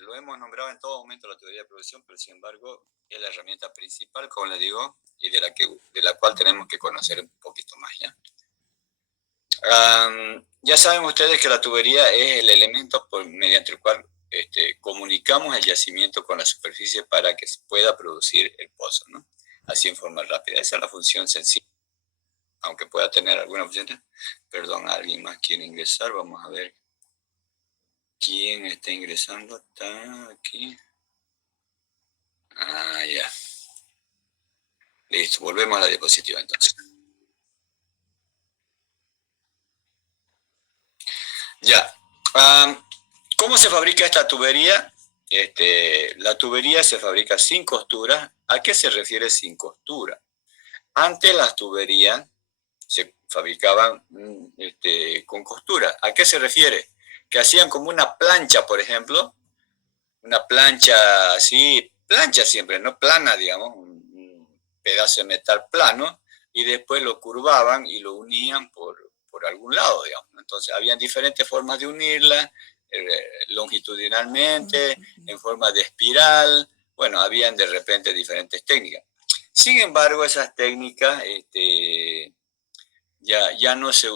Lo hemos nombrado en todo momento la teoría de producción, pero sin embargo es la herramienta principal, como les digo, y de la cual tenemos que conocer un poquito más, ¿ya? Ya saben ustedes que la tubería es el elemento mediante el cual comunicamos el yacimiento con la superficie para que se pueda producir el pozo, ¿no? Así en forma rápida. Esa es la función sencilla. Aunque pueda tener alguna función. Perdón, alguien más quiere ingresar. Vamos a ver quién está ingresando. Está aquí. Ah, ya. Listo, volvemos a la diapositiva entonces. Ya. ¿Cómo se fabrica esta tubería? La tubería se fabrica sin costura. ¿A qué se refiere sin costura? Antes las tuberías se fabricaban con costura. ¿A qué se refiere? Que hacían como una plancha, por ejemplo, una plancha así, plancha siempre, no plana, digamos, un pedazo de metal plano, y después lo curvaban y lo unían por algún lado, digamos. Entonces, habían diferentes formas de unirla, longitudinalmente, en forma de espiral, bueno, habían de repente diferentes técnicas. Sin embargo, esas técnicas ya no se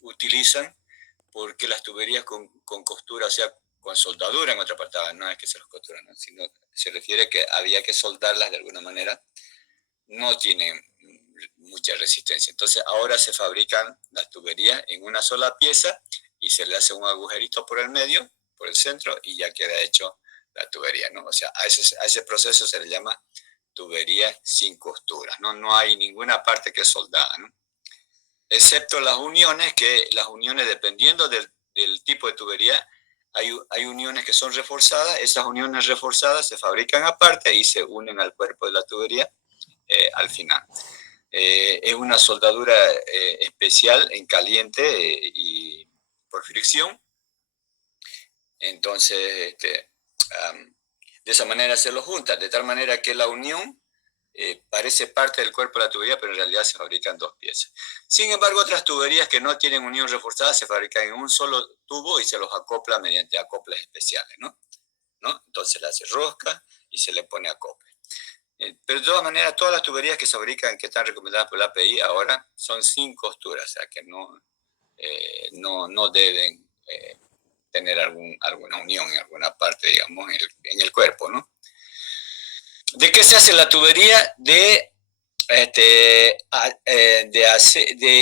utilizan porque las tuberías con costura, o sea, con soldadura en otra parte, no es que se las costuran, ¿no? Sino se refiere que había que soldarlas de alguna manera, no tienen mucha resistencia. Entonces ahora se fabrican las tuberías en una sola pieza y se le hace un agujerito por el medio, por el centro, y ya queda hecho la tubería, ¿no? O sea, a ese proceso se le llama tubería sin costuras, ¿no? No hay ninguna parte que es soldada, ¿no? Excepto las uniones, que las uniones, dependiendo del tipo de tubería, hay uniones que son reforzadas. Esas uniones reforzadas se fabrican aparte y se unen al cuerpo de la tubería al final. Es una soldadura especial en caliente y por fricción. Entonces, de esa manera se lo juntan, de tal manera que la unión parece parte del cuerpo de la tubería, pero en realidad se fabrican dos piezas. Sin embargo, otras tuberías que no tienen unión reforzada se fabrican en un solo tubo y se los acopla mediante acoples especiales, ¿no? Entonces le hace rosca y se le pone acople. Pero de todas maneras, todas las tuberías que se fabrican, que están recomendadas por la API ahora, son sin costura, o sea que no deben tener alguna unión en alguna parte, digamos, en el cuerpo, ¿no? ¿De qué se hace la tubería? De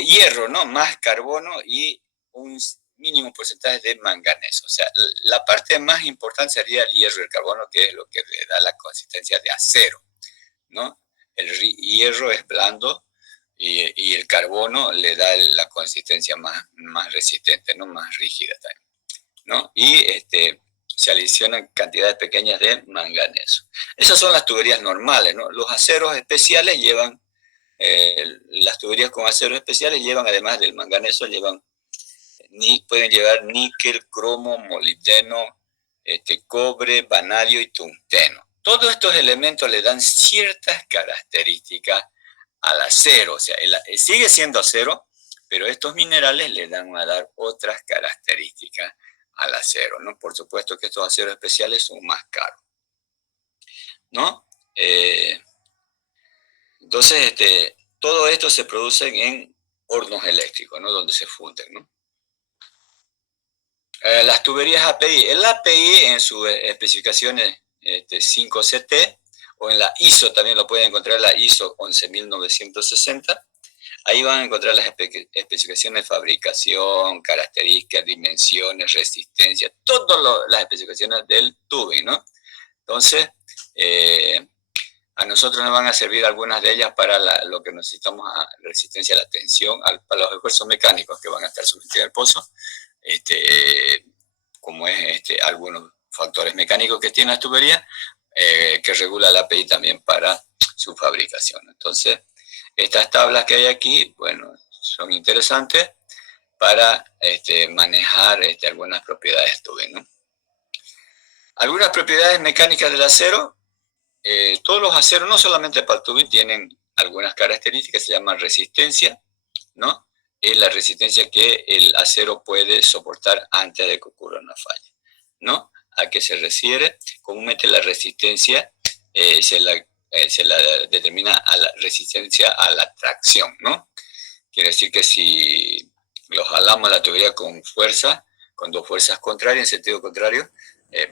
hierro, ¿no? Más carbono y un mínimo porcentaje de manganeso. O sea, la parte más importante sería el hierro y el carbono, que es lo que le da la consistencia de acero, ¿no? El hierro es blando y el carbono le da la consistencia más resistente, ¿no? Más rígida también, ¿no? Y se adicionan cantidades pequeñas de manganeso. Esas son las tuberías normales, ¿no? Los aceros especiales llevan, las tuberías con aceros especiales llevan, además del manganeso, pueden llevar níquel, cromo, molibdeno, cobre, vanadio y tungsteno. Todos estos elementos le dan ciertas características al acero, o sea, sigue siendo acero, pero estos minerales le van a dar otras características al acero, ¿no? Por supuesto que estos aceros especiales son más caros, ¿no? Entonces, todo esto se produce en hornos eléctricos, ¿no? Donde se funden, ¿no? Las tuberías API. El API en sus especificaciones 5CT, o en la ISO también lo pueden encontrar, la ISO 11960. Ahí van a encontrar las especificaciones de fabricación, características, dimensiones, resistencia, todas las especificaciones del tubing, ¿no? Entonces, a nosotros nos van a servir algunas de ellas para lo que necesitamos, resistencia a la tensión, para los esfuerzos mecánicos que van a estar sometidos al pozo, como es algunos factores mecánicos que tiene la tubería, que regula la API también para su fabricación. Entonces, estas tablas que hay aquí, bueno, son interesantes para manejar algunas propiedades tubing, ¿no? Algunas propiedades mecánicas del acero. Todos los aceros, no solamente para el tubing, tienen algunas características, se llaman resistencia, ¿no? Es la resistencia que el acero puede soportar antes de que ocurra una falla, ¿no? que se refiere, comúnmente la resistencia se la determina a la resistencia a la tracción, ¿no? Quiere decir que si lo jalamos a la tubería con fuerza, con dos fuerzas contrarias, en sentido contrario,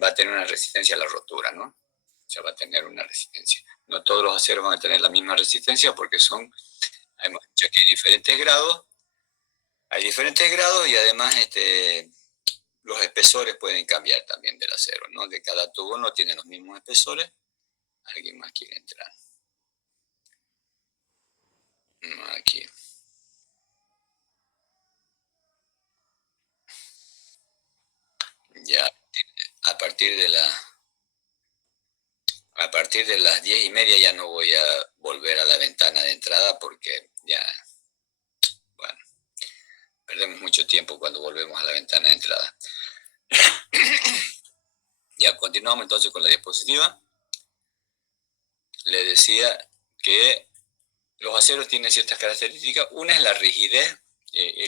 va a tener una resistencia a la rotura, ¿no? O sea, va a tener una resistencia. No todos los aceros van a tener la misma resistencia porque hemos dicho que hay diferentes grados y además los espesores pueden cambiar también del acero, ¿no? De cada tubo no tienen los mismos espesores. ¿Alguien más quiere entrar? Aquí. Ya, a partir de las 10:30 ya no voy a volver a la ventana de entrada porque ya, bueno, perdemos mucho tiempo cuando volvemos a la ventana de entrada. Ya, continuamos entonces con la diapositiva. Le decía que los aceros tienen ciertas características. Una es la rigidez.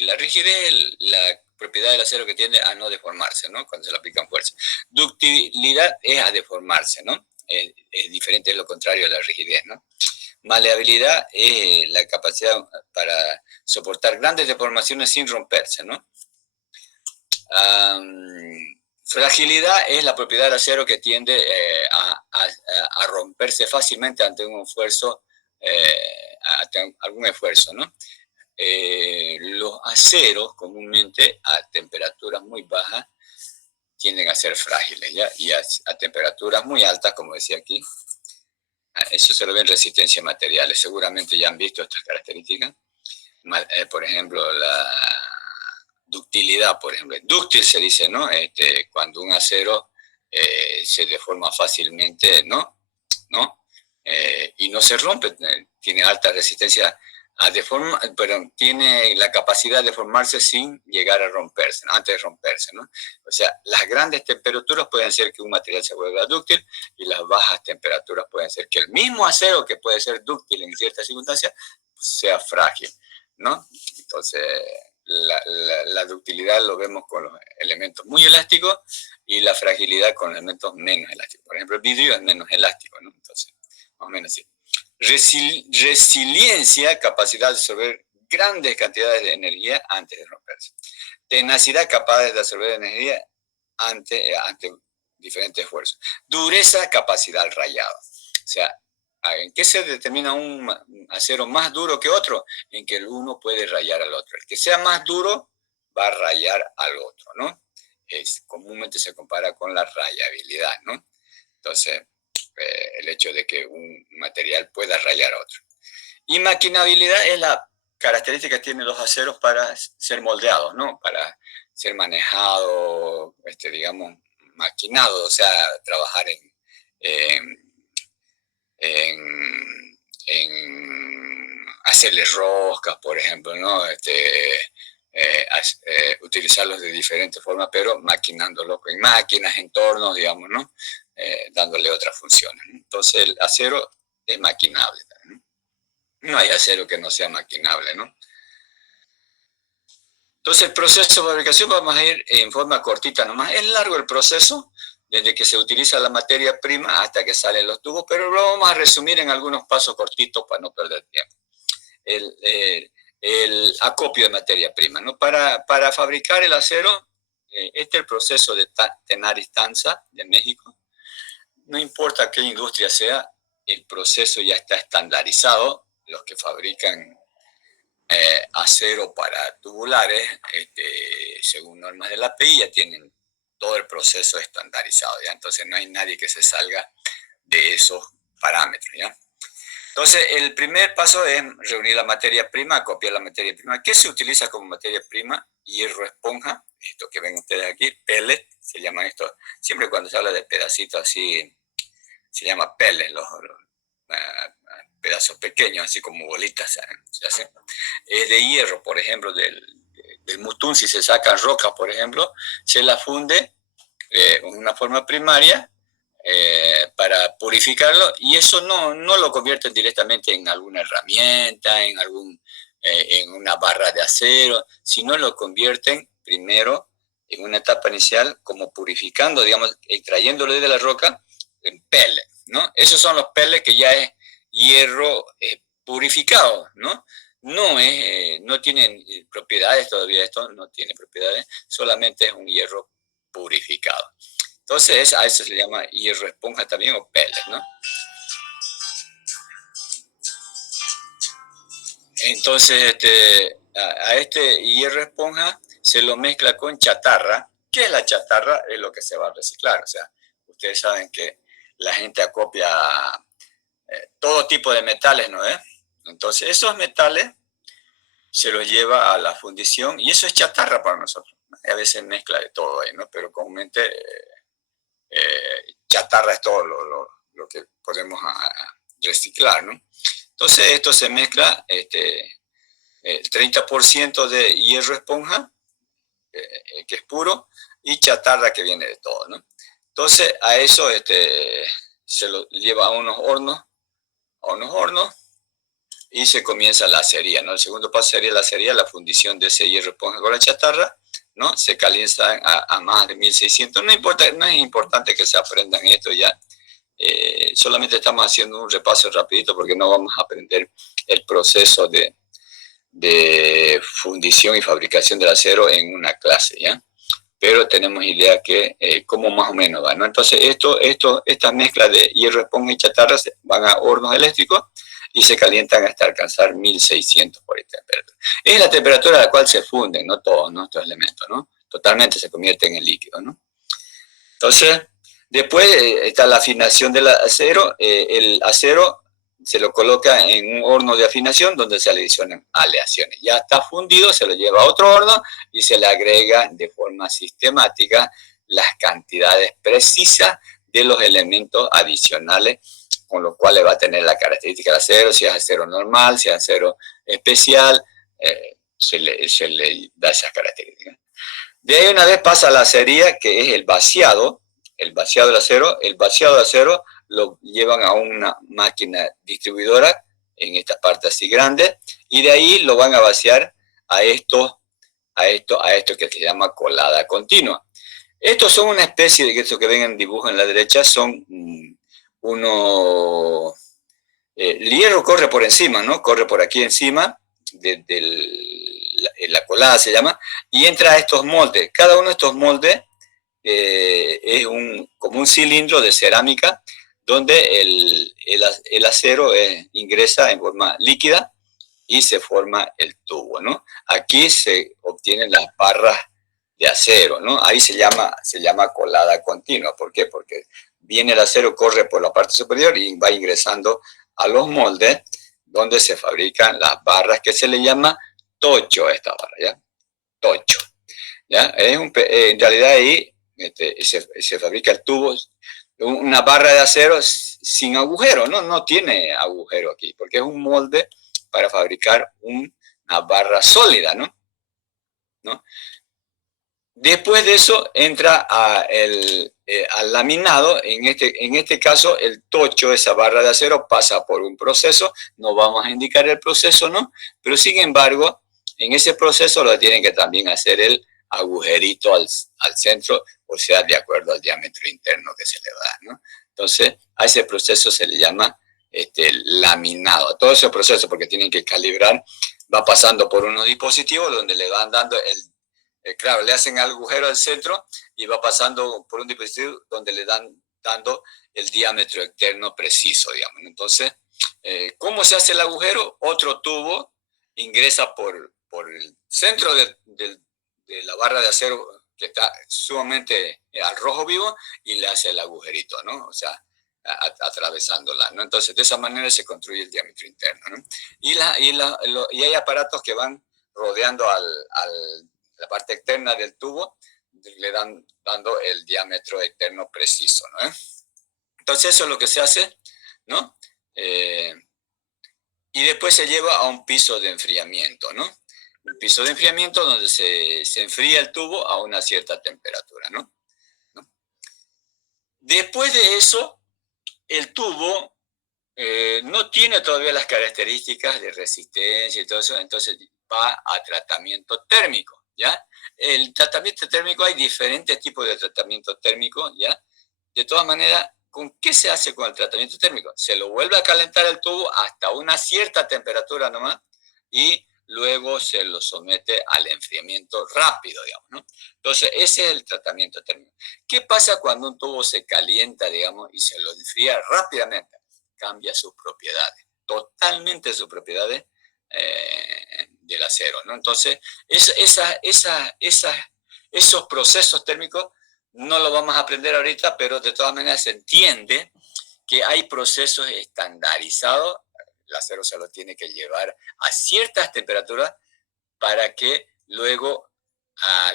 La rigidez es la propiedad del acero que tiende a no deformarse, ¿no? Cuando se le aplican fuerza. Ductilidad es a deformarse, ¿no? Es diferente, es lo contrario a la rigidez, ¿no? Maleabilidad es la capacidad para soportar grandes deformaciones sin romperse, ¿no? Fragilidad es la propiedad del acero que tiende a romperse fácilmente ante un esfuerzo, algún esfuerzo, ¿no? Los aceros comúnmente a temperaturas muy bajas tienden a ser frágiles, ¿ya? Y a temperaturas muy altas, como decía aquí, eso se lo ve en resistencia a materiales. Seguramente ya han visto estas características. Por ejemplo, la ductilidad, por ejemplo. Dúctil se dice, ¿no? Cuando un acero se deforma fácilmente, ¿no? Y no se rompe, tiene alta resistencia a deformar, pero tiene la capacidad de formarse sin llegar a romperse, ¿no? Antes de romperse, ¿no? O sea, las grandes temperaturas pueden hacer que un material se vuelva dúctil y las bajas temperaturas pueden ser que el mismo acero que puede ser dúctil en ciertas circunstancias sea frágil, ¿no? Entonces, la ductilidad lo vemos con los elementos muy elásticos y la fragilidad con elementos menos elásticos. Por ejemplo, el vidrio es menos elástico, ¿no? Entonces, más o menos así. Resiliencia, capacidad de absorber grandes cantidades de energía antes de romperse. Tenacidad, capaz de absorber energía ante diferentes esfuerzos. Dureza, capacidad al rayado. O sea, ¿en qué se determina un acero más duro que otro? En que el uno puede rayar al otro. El que sea más duro va a rayar al otro, ¿no? Comúnmente se compara con la rayabilidad, ¿no? Entonces, el hecho de que un material pueda rayar a otro. Y maquinabilidad es la característica que tienen los aceros para ser moldeados, ¿no? Para ser manejados, digamos, maquinados, o sea, trabajar en hacerle roscas, por ejemplo, ¿no? Utilizarlos de diferentes formas, pero maquinándolo en máquinas, entornos, digamos, ¿no? Dándole otras funciones. Entonces, el acero es maquinable. No hay acero que no sea maquinable, ¿no? Entonces, el proceso de fabricación, vamos a ir en forma cortita nomás. Es largo el proceso, desde que se utiliza la materia prima hasta que salen los tubos, pero lo vamos a resumir en algunos pasos cortitos para no perder tiempo. El acopio de materia prima, ¿no? Para fabricar el acero, este es el proceso de Tenaris Tanza, de México. No importa qué industria sea, el proceso ya está estandarizado. Los que fabrican acero para tubulares, según normas de la API, ya tienen todo el proceso estandarizado, ¿ya? Entonces no hay nadie que se salga de esos parámetros, ¿ya? Entonces, el primer paso es reunir la materia prima, copiar la materia prima. ¿Qué se utiliza como materia prima? Hierro esponja, esto que ven ustedes aquí, pellet, se llaman esto. Siempre cuando se habla de pedacitos así, se llama pellet, los pedazos pequeños, así como bolitas, se hacen. Es de hierro, por ejemplo, del mutún, si se saca roca, por ejemplo, se la funde en una forma primaria, para purificarlo, y eso no lo convierten directamente en alguna herramienta, en una barra de acero, sino lo convierten primero en una etapa inicial como purificando, digamos, extrayéndolo de la roca en pellet, ¿no? Esos son los pellets que ya es hierro purificado, ¿no? No tienen propiedades todavía, esto no tiene propiedades, solamente es un hierro purificado. Entonces a eso se le llama hierro esponja también o pellet, ¿no? Entonces a este hierro esponja se lo mezcla con chatarra. ¿Qué es la chatarra? Es lo que se va a reciclar. O sea, ustedes saben que la gente acopia todo tipo de metales, ¿no es? Entonces esos metales se los lleva a la fundición y eso es chatarra para nosotros, ¿no? Y a veces mezcla de todo ahí, ¿no? Pero comúnmente chatarra es todo lo que podemos reciclar, ¿no? Entonces esto se mezcla, el 30% de hierro esponja, que es puro, y chatarra que viene de todo, ¿no? Entonces a eso se lo lleva a unos hornos y se comienza la acería, ¿no? El segundo paso sería la acería, la fundición de ese hierro esponja con la chatarra, ¿no? Se calientan a más de 1600. No importa, no es importante que se aprendan esto ya. Solamente estamos haciendo un repaso rapidito porque no vamos a aprender el proceso de fundición y fabricación del acero en una clase, ¿ya? Pero tenemos idea que cómo más o menos va, ¿no? Entonces estas mezclas de hierro, esponja y chatarra van a hornos eléctricos y se calientan hasta alcanzar 1600 por temperatura. Es la temperatura a la cual se funden, no todos, ¿no? Estos elementos, ¿no? Totalmente se convierten en líquido, ¿no? Entonces, después está la afinación del acero. El acero se lo coloca en un horno de afinación donde se le adicionan aleaciones. Ya está fundido, se lo lleva a otro horno y se le agrega de forma sistemática las cantidades precisas de los elementos adicionales con los cuales va a tener la característica del acero, si es acero normal, si es acero especial, se le da esas características. De ahí una vez pasa la acería, que es el vaciado del acero. El vaciado de acero lo llevan a una máquina distribuidora, en esta parte así grande, y de ahí lo van a vaciar a esto que se llama colada continua. Estos son una especie de, esto que ven en dibujo en la derecha, son el hierro corre por encima, ¿no? Corre por aquí encima, la colada se llama, y entra a estos moldes. Cada uno de estos moldes es como un cilindro de cerámica donde el acero ingresa en forma líquida y se forma el tubo, ¿no? Aquí se obtienen las barras de acero, ¿no? Ahí se llama colada continua. ¿Por qué? Porque viene el acero, corre por la parte superior y va ingresando a los moldes donde se fabrican las barras, que se le llama tocho a esta barra, ¿ya? Tocho, ¿ya? En realidad ahí se fabrica el tubo, una barra de acero sin agujero, ¿no? No tiene agujero aquí, porque es un molde para fabricar una barra sólida, ¿no? Después de eso entra al laminado. En este caso el tocho, esa barra de acero, pasa por un proceso. No vamos a indicar el proceso, ¿no? Pero sin embargo, en ese proceso lo tienen que también hacer el agujerito al centro, o sea, de acuerdo al diámetro interno que se le da, ¿no? Entonces, a ese proceso se le llama laminado. Todo ese proceso, porque tienen que calibrar, va pasando por unos dispositivos donde le van dando claro, le hacen agujero al centro y va pasando por un dispositivo donde le dan dando el diámetro externo preciso, digamos. Entonces, ¿cómo se hace el agujero? Otro tubo ingresa por el centro de la barra de acero, que está sumamente al rojo vivo, y le hace el agujerito, ¿no? O sea, atravesándola, ¿no? Entonces, de esa manera se construye el diámetro interno, ¿no? Y hay aparatos que van rodeando la parte externa del tubo, le dando el diámetro externo preciso, ¿no? Entonces eso es lo que se hace, ¿no? Y después se lleva a un piso de enfriamiento, ¿no? Un piso de enfriamiento donde se enfría el tubo a una cierta temperatura, ¿no? Después de eso, el tubo no tiene todavía las características de resistencia y todo eso, entonces va a tratamiento térmico. ¿ya? El tratamiento térmico, hay diferentes tipos de tratamiento térmico, ¿ya? De todas maneras, ¿con qué se hace con el tratamiento térmico? Se lo vuelve a calentar el tubo hasta una cierta temperatura nomás y luego se lo somete al enfriamiento rápido, digamos, ¿no? Entonces, ese es el tratamiento térmico. ¿Qué pasa cuando un tubo se calienta, digamos, y se lo enfría rápidamente? Cambia sus propiedades, totalmente sus propiedades del acero, ¿no? Entonces, esos procesos térmicos no lo vamos a aprender ahorita, pero de todas maneras se entiende que hay procesos estandarizados. El acero se lo tiene que llevar a ciertas temperaturas para que luego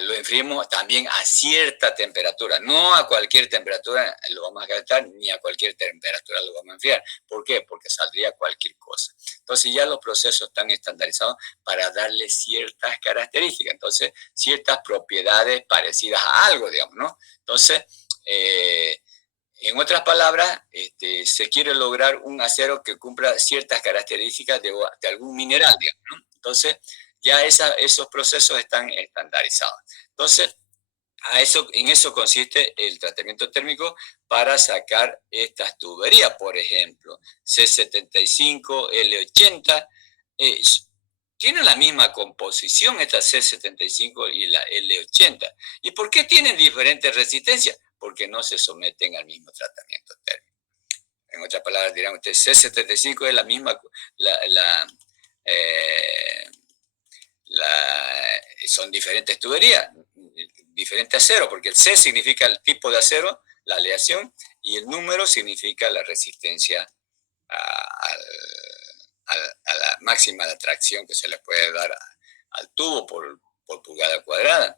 lo enfriemos también a cierta temperatura. No a cualquier temperatura lo vamos a calentar, ni a cualquier temperatura lo vamos a enfriar. ¿Por qué? Porque saldría cualquier cosa. Entonces ya los procesos están estandarizados para darle ciertas características, entonces ciertas propiedades parecidas a algo, digamos, ¿no? Entonces, en otras palabras, se quiere lograr un acero que cumpla ciertas características de algún mineral, digamos, ¿no? Entonces, ya esos procesos están estandarizados. Entonces, en eso consiste el tratamiento térmico para sacar estas tuberías, por ejemplo, C75, L80, tienen la misma composición esta C75 y la L80. ¿Y por qué tienen diferentes resistencias? Porque no se someten al mismo tratamiento térmico. En otras palabras, dirán ustedes, C75 es la misma, eh, son diferentes tuberías, diferente acero, porque el C significa el tipo de acero, la aleación, y el número significa la resistencia a la máxima de atracción que se le puede dar al tubo por pulgada cuadrada.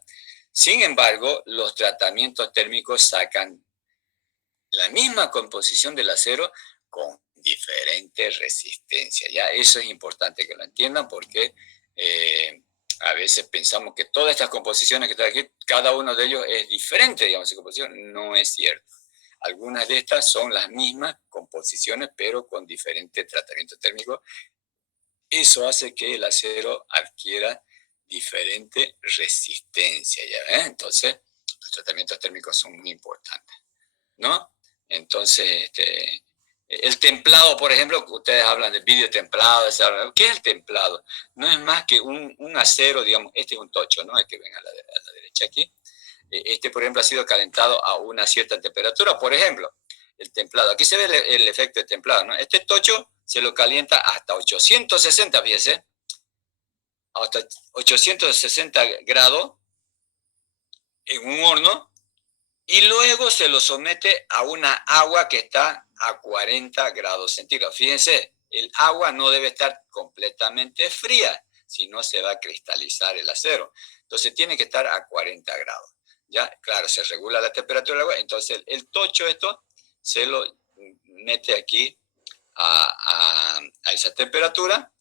Sin embargo, los tratamientos térmicos sacan la misma composición del acero con diferente resistencia. Ya eso es importante que lo entiendan porque a veces pensamos que todas estas composiciones que están aquí, cada uno de ellos es diferente, digamos, su composición. No es cierto. Algunas de estas son las mismas composiciones, pero con diferente tratamiento térmico. Eso hace que el acero adquiera diferente resistencia, ¿ya ven? Entonces, los tratamientos térmicos son muy importantes, ¿no? Entonces, el templado, por ejemplo, ustedes hablan de vidrio templado, ¿qué es el templado? No es más que un acero, digamos, este es un tocho, ¿no? El que ven a la derecha aquí. Este, por ejemplo, ha sido calentado a una cierta temperatura, por ejemplo, el templado. Aquí se ve el efecto de templado, ¿no? Este tocho se lo calienta hasta 860, fíjense, hasta 860 grados en un horno, y luego se lo somete a una agua que está a 40 grados centígrados. Fíjense, el agua no debe estar completamente fría, si no se va a cristalizar el acero. Entonces tiene que estar a 40 grados. Ya, claro, se regula la temperatura del agua. Entonces el tocho esto se lo mete aquí a esa temperatura.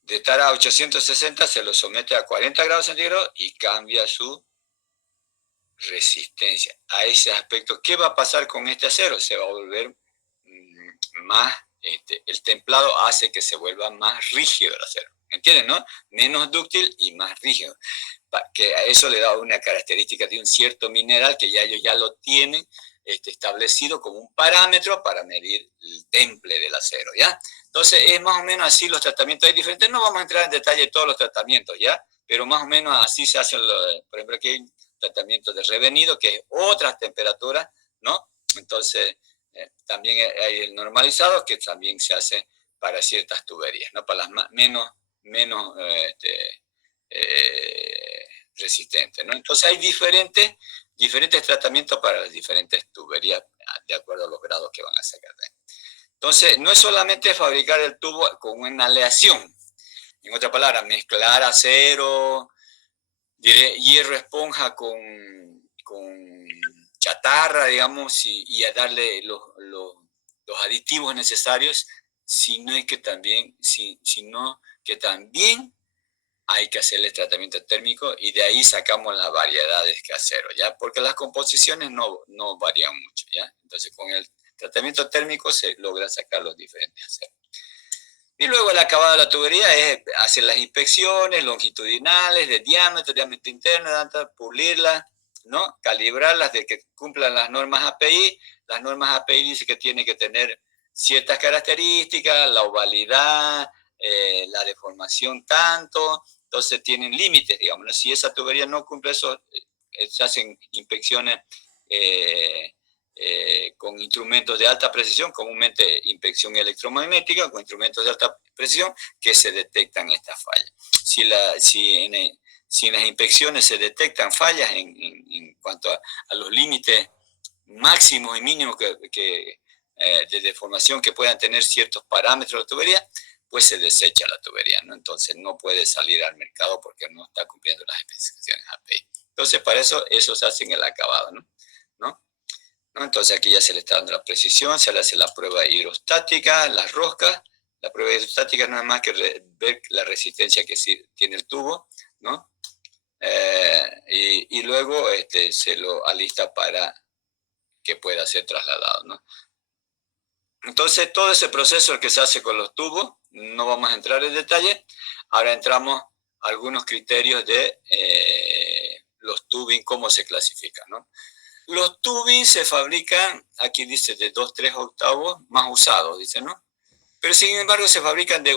De estar a 860 se lo somete a 40 grados centígrados y cambia su resistencia a ese aspecto. ¿Qué va a pasar con este acero? Se va a volver más, el templado hace que se vuelva más rígido el acero. ¿Entienden, no? Menos dúctil y más rígido. Que a eso le da una característica de un cierto mineral que ya ellos ya lo tienen establecido como un parámetro para medir el temple del acero, ¿ya? Entonces, es más o menos así los tratamientos. Hay diferentes, no vamos a entrar en detalle de todos los tratamientos, ¿ya? Pero más o menos así se hacen, por ejemplo, aquí hay tratamiento de revenido, que es otra temperatura, ¿no? Entonces, también hay el normalizado, que también se hace para ciertas tuberías, ¿no? Para las menos resistentes, ¿no? Entonces hay diferentes tratamientos para las diferentes tuberías, de acuerdo a los grados que van a sacar. Entonces, no es solamente fabricar el tubo con una aleación. En otras palabras, mezclar acero, hierro esponja con chatarra, digamos, y a darle los aditivos necesarios, sino que también hay que hacerle tratamiento térmico y de ahí sacamos las variedades de acero, ¿ya? Porque las composiciones no varían mucho, ¿ya? Entonces, con el tratamiento térmico se logra sacar los diferentes aceros. Y luego el acabado de la tubería es hacer las inspecciones longitudinales, de diámetro interno, pulirlas, ¿no? Calibrarlas de que cumplan las normas API. Las normas API dicen que tiene que tener ciertas características, la ovalidad, la deformación tanto, entonces tienen límites, digamos, ¿no? Si esa tubería no cumple eso, se hacen inspecciones con instrumentos de alta precisión, comúnmente inspección electromagnética, con instrumentos de alta precisión, que se detectan estas fallas. Si en las inspecciones se detectan fallas en cuanto a los límites máximos y mínimos de deformación que puedan tener ciertos parámetros de la tubería, pues se desecha la tubería, ¿no? Entonces no puede salir al mercado porque no está cumpliendo las especificaciones API. Entonces para eso se hace en el acabado, ¿no? ¿No? Entonces aquí ya se le está dando la precisión, se le hace la prueba hidrostática, las roscas. La prueba hidrostática no es más que ver la resistencia que tiene el tubo, ¿no? Y luego se lo alista para que pueda ser trasladado, ¿no? Entonces todo ese proceso que se hace con los tubos, no vamos a entrar en detalle. Ahora entramos a algunos criterios de los tubing, cómo se clasifican, ¿no? Los tubing se fabrican, aquí dice de 2-3 octavos, más usados, dice, ¿no? Pero sin embargo se fabrican de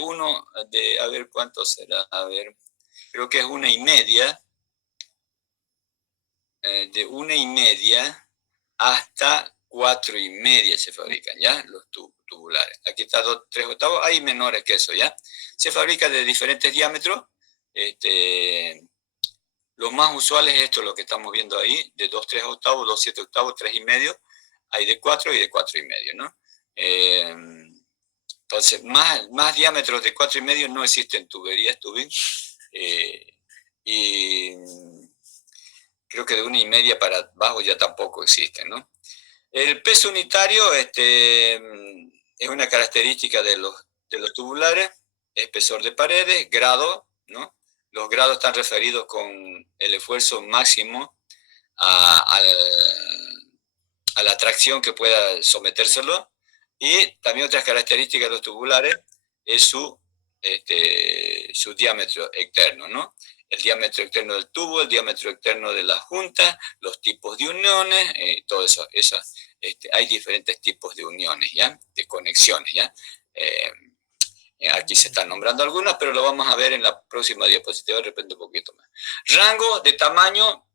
a ver cuánto será, a ver, creo que es 1,5, de 1,5 hasta 4,5 se fabrican, ¿ya? Los tubulares. Aquí está 3 octavos, hay menores que eso, ¿ya? Se fabrica de diferentes diámetros, los más usuales es esto, lo que estamos viendo ahí, de 2-3 octavos, 2-7 octavos, 3,5, hay de 4 y de 4,5, ¿no? Entonces, más diámetros de 4,5 no existen tuberías, tubing, y creo que de 1,5 para abajo ya tampoco existen, ¿no? El peso unitario es una característica de los tubulares, espesor de paredes, grado, ¿no? Los grados están referidos con el esfuerzo máximo a la tracción que pueda sometérselo. Y también otras características de los tubulares es su diámetro externo, ¿no? El diámetro externo del tubo, el diámetro externo de la junta, los tipos de uniones, todo eso. Hay diferentes tipos de uniones, ¿ya? De conexiones, ¿ya? Aquí se están nombrando algunas, pero lo vamos a ver en la próxima diapositiva, de repente un poquito más. Rango de tamaño,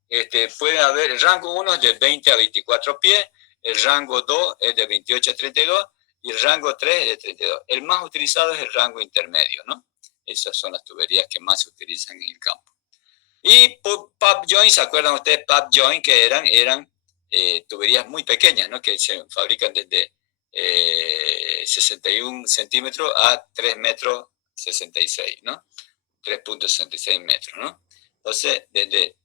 puede haber, el rango 1 es de 20 a 24 pies, el rango 2 es de 28 a 32 y el rango 3 es de 32. El más utilizado es el rango intermedio, ¿no? Esas son las tuberías que más se utilizan en el campo. Y pop joint, ¿se acuerdan ustedes? Pop joint, que eran tuberías muy pequeñas, ¿no? Que se fabrican desde 61 centímetros a 3 metros 66, ¿no? 3,66 metros, ¿no? Entonces, desde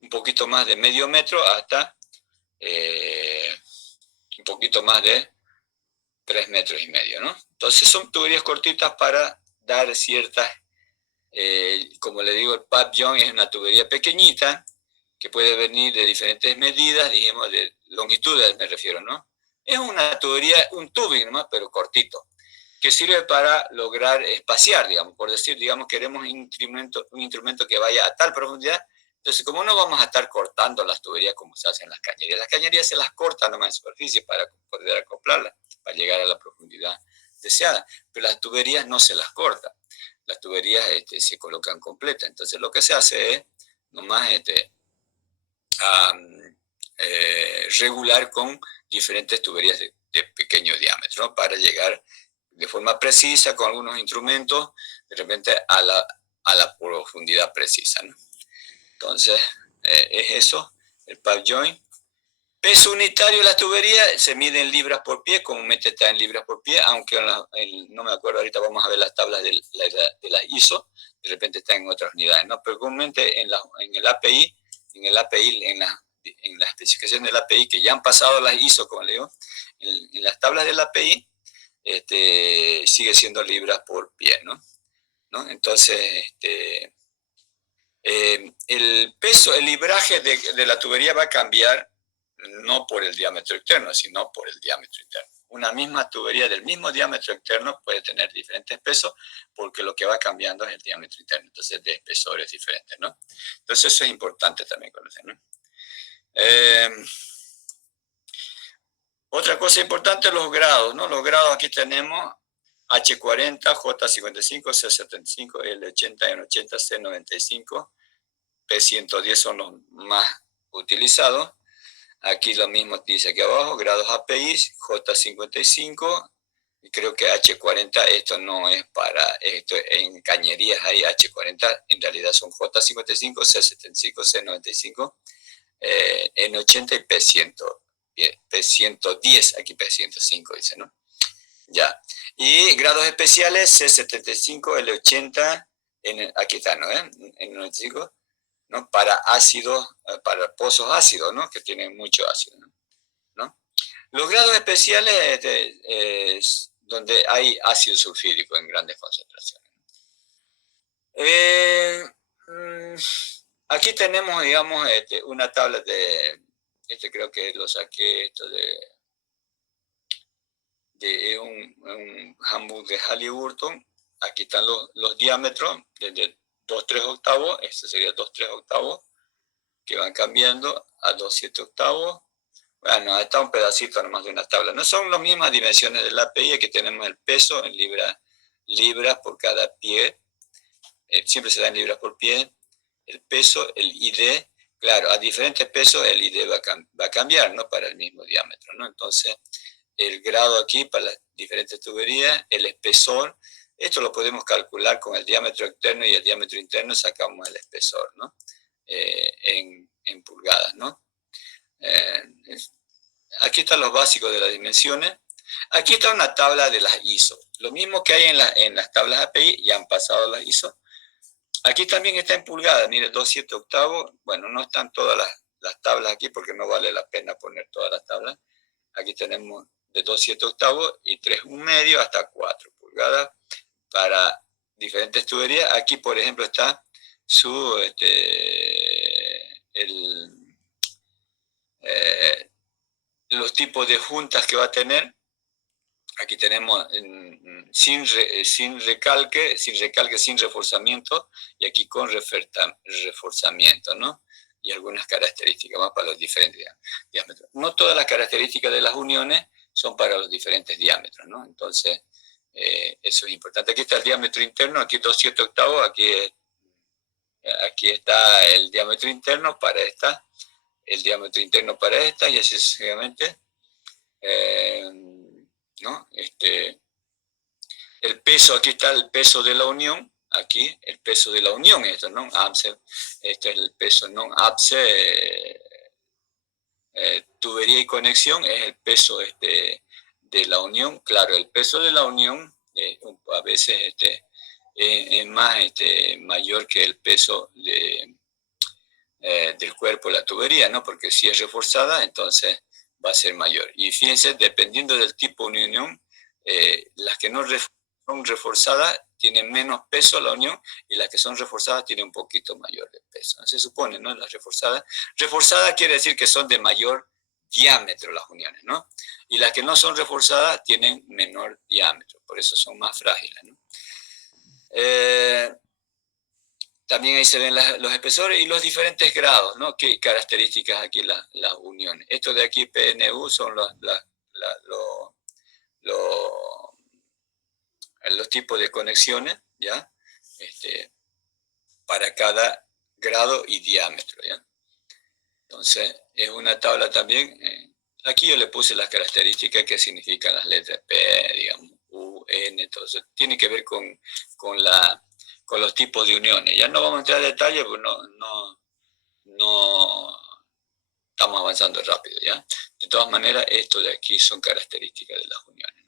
un poquito más de medio metro hasta un poquito más de 3,5 metros, ¿no? Entonces, son tuberías cortitas para dar ciertas, como le digo, el pop joint es una tubería pequeñita que puede venir de diferentes medidas, digamos, de longitudes me refiero, ¿no? Es una tubería, un tubing nomás, pero cortito, que sirve para lograr espaciar, digamos, por decir, digamos, queremos un instrumento que vaya a tal profundidad, entonces como no vamos a estar cortando las tuberías como se hace en las cañerías se las cortan nomás en superficie para poder acoplarlas, para llegar a la profundidad deseada, pero las tuberías no se las cortan, las tuberías se colocan completas, entonces lo que se hace es nomás regular con diferentes tuberías de pequeño diámetro, ¿no? Para llegar de forma precisa con algunos instrumentos de repente a la profundidad precisa, ¿no? Entonces, es eso, el pop joint. Peso unitario de las tuberías se mide en libras por pie, comúnmente está en libras por pie, aunque no me acuerdo, ahorita vamos a ver las tablas de la ISO, de repente está en otras unidades, ¿no? Pero comúnmente en el API, en la especificación del API, que ya han pasado las ISO, como le digo, en las tablas del API, sigue siendo libras por pie, ¿no? Entonces, el peso, el libraje de la tubería va a cambiar no por el diámetro externo, sino por el diámetro interno. una misma tubería del mismo diámetro externo puede tener diferentes pesos porque lo que va cambiando es el diámetro interno, entonces de espesores diferentes, ¿no? Entonces eso es importante también conocer, ¿no? Otra cosa importante, los grados, ¿no? Los grados aquí tenemos H40, J55, C75, L80, N80, C95, P110 son los más utilizados. Aquí lo mismo dice aquí abajo, grados API, J55, y creo que H40, esto no es para, esto en cañerías hay H40, en realidad son J55, C75, C95, N80 y P110, aquí P105 dice, ¿no? Ya. Y grados especiales, C75, L80, aquí está, ¿no? N95, ¿no? Para ácidos, para pozos ácidos, ¿no? Que tienen mucho ácido, ¿no? Los grados especiales es donde hay ácido sulfídrico en grandes concentraciones. Aquí tenemos, digamos, una tabla de, creo que lo saqué, esto de un handbook de Halliburton. Aquí están los diámetros, desde 2/3 octavos, este sería 2/3 octavos, que van cambiando a 2/7 octavos. Bueno, está un pedacito nomás de una tabla. No son las mismas dimensiones del API, aquí tenemos el peso en libras por cada pie, siempre se da en libras por pie, el peso, el ID, claro, a diferentes pesos el ID va a cambiar, ¿no? Para el mismo diámetro, ¿no? Entonces, el grado aquí para las diferentes tuberías, el espesor, esto lo podemos calcular con el diámetro externo y el diámetro interno, sacamos el espesor, ¿no? En pulgadas, ¿no? Aquí están los básicos de las dimensiones. Aquí está una tabla de las ISO. Lo mismo que hay en las tablas API, ya han pasado las ISO. Aquí también está en pulgadas, mire, 2/7 octavos. Bueno, no están todas las tablas aquí porque no vale la pena poner todas las tablas. Aquí tenemos de 2/7 octavos y 3,1 hasta 4 pulgadas para diferentes tuberías. Aquí, por ejemplo, está los tipos de juntas que va a tener. Aquí tenemos sin recalque, sin reforzamiento, y aquí con reforzamiento, ¿no? Y algunas características más para los diferentes diámetros. No todas las características de las uniones son para los diferentes diámetros, ¿no? Entonces, eso es importante. Aquí está el diámetro interno, aquí 2/7 octavos, aquí está el diámetro interno para esta, el diámetro interno para esta, y así sucesivamente. ¿No? El peso, aquí está el peso de la unión, aquí el peso de la unión, esto, ¿no? APSE, este es el peso non APSE, tubería y conexión, es el peso de la unión. Claro, el peso de la unión a veces es más mayor que el peso del cuerpo de la tubería, ¿no? Porque si es reforzada, entonces va a ser mayor. Y fíjense, dependiendo del tipo de unión, las que no son reforzadas tienen menos peso la unión, y las que son reforzadas tienen un poquito mayor de peso. Se supone, ¿no? Las reforzadas. Reforzadas quiere decir que son de mayor diámetro las uniones, ¿no? Y las que no son reforzadas tienen menor diámetro, por eso son más frágiles, ¿no? También ahí se ven los espesores y los diferentes grados, ¿no? Qué características aquí las uniones. Estos de aquí, PNU, son los tipos de conexiones, ¿ya? Para cada grado y diámetro, ¿ya? Entonces, es una tabla también. Aquí yo le puse las características que significan las letras P, digamos, U, N, entonces tiene que ver con los tipos de uniones. Ya no vamos a entrar en detalle porque no estamos avanzando rápido, ¿ya? De todas maneras, esto de aquí son características de las uniones.